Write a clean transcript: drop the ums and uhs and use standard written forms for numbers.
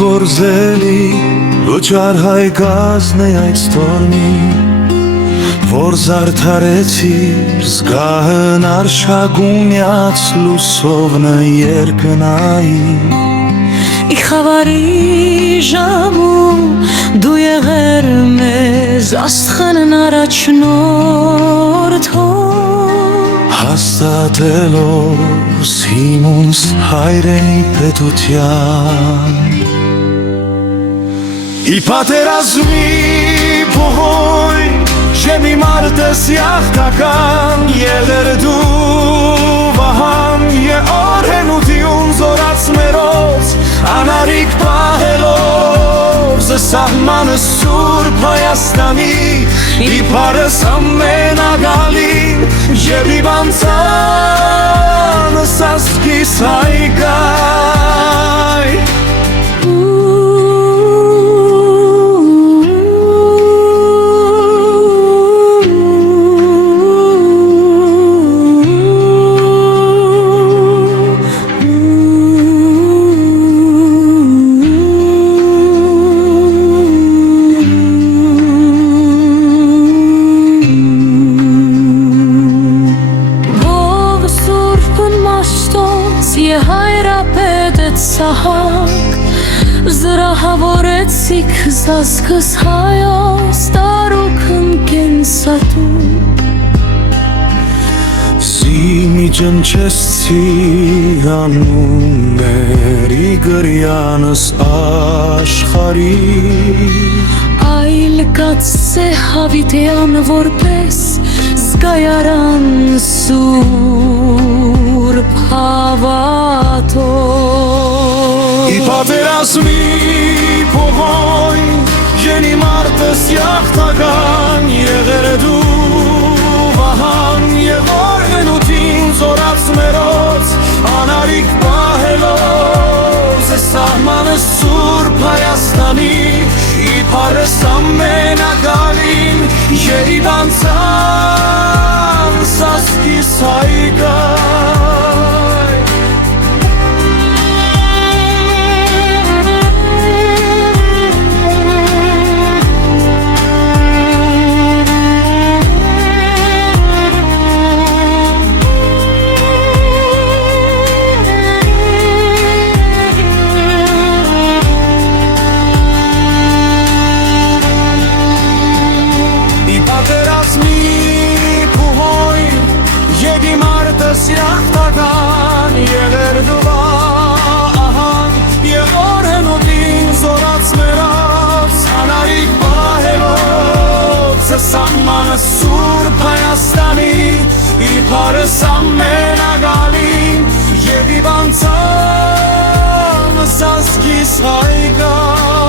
կորզելի լուճար հայ գազն է այդ ստորմի որ զարդարեցիր զգահն արշագունյաց լուսովնը երկնային ի խավարի ժամում դու եղեր մեզ աստղն առաջնորդով հաստատելով սիմունս հայրենի պետության ի պատերազմի փողոյն Շեմի մարդս յախտական եղեր դու վահան Եօրհենություն զորած մերոց անարիք պահելով Զը սահմանը սուրբ Հայաստանի իպարս ամենագալին Եվ իվանցանը սասկիս հայգայ Զրահավորեցիք զազգս հայոց տարուքն կենսատու Զիմի ջնչեսցի անուներ իգրյանս աշխարի Այլ կացե հավիտյան որպես զգայարան սուրբ հավատով Ի պատերազմի փողոյն Յենի մարդս յախտական եղեր դու վահան Եվ օրհենություն զորած մերոց անարիք պահելով Զե սահմանը սուրբ Հայաստանի իպարս ամենագալին Երիվանցան սասկիս հայգայ Սյախտական եղեր դու վահան Եօրհենություն զորած մերոց անարիք պահելով Զը սահմանը սուրբ Հայաստանի իպարս ամենագալին Եվ իվանցանը սասկիս հայգայ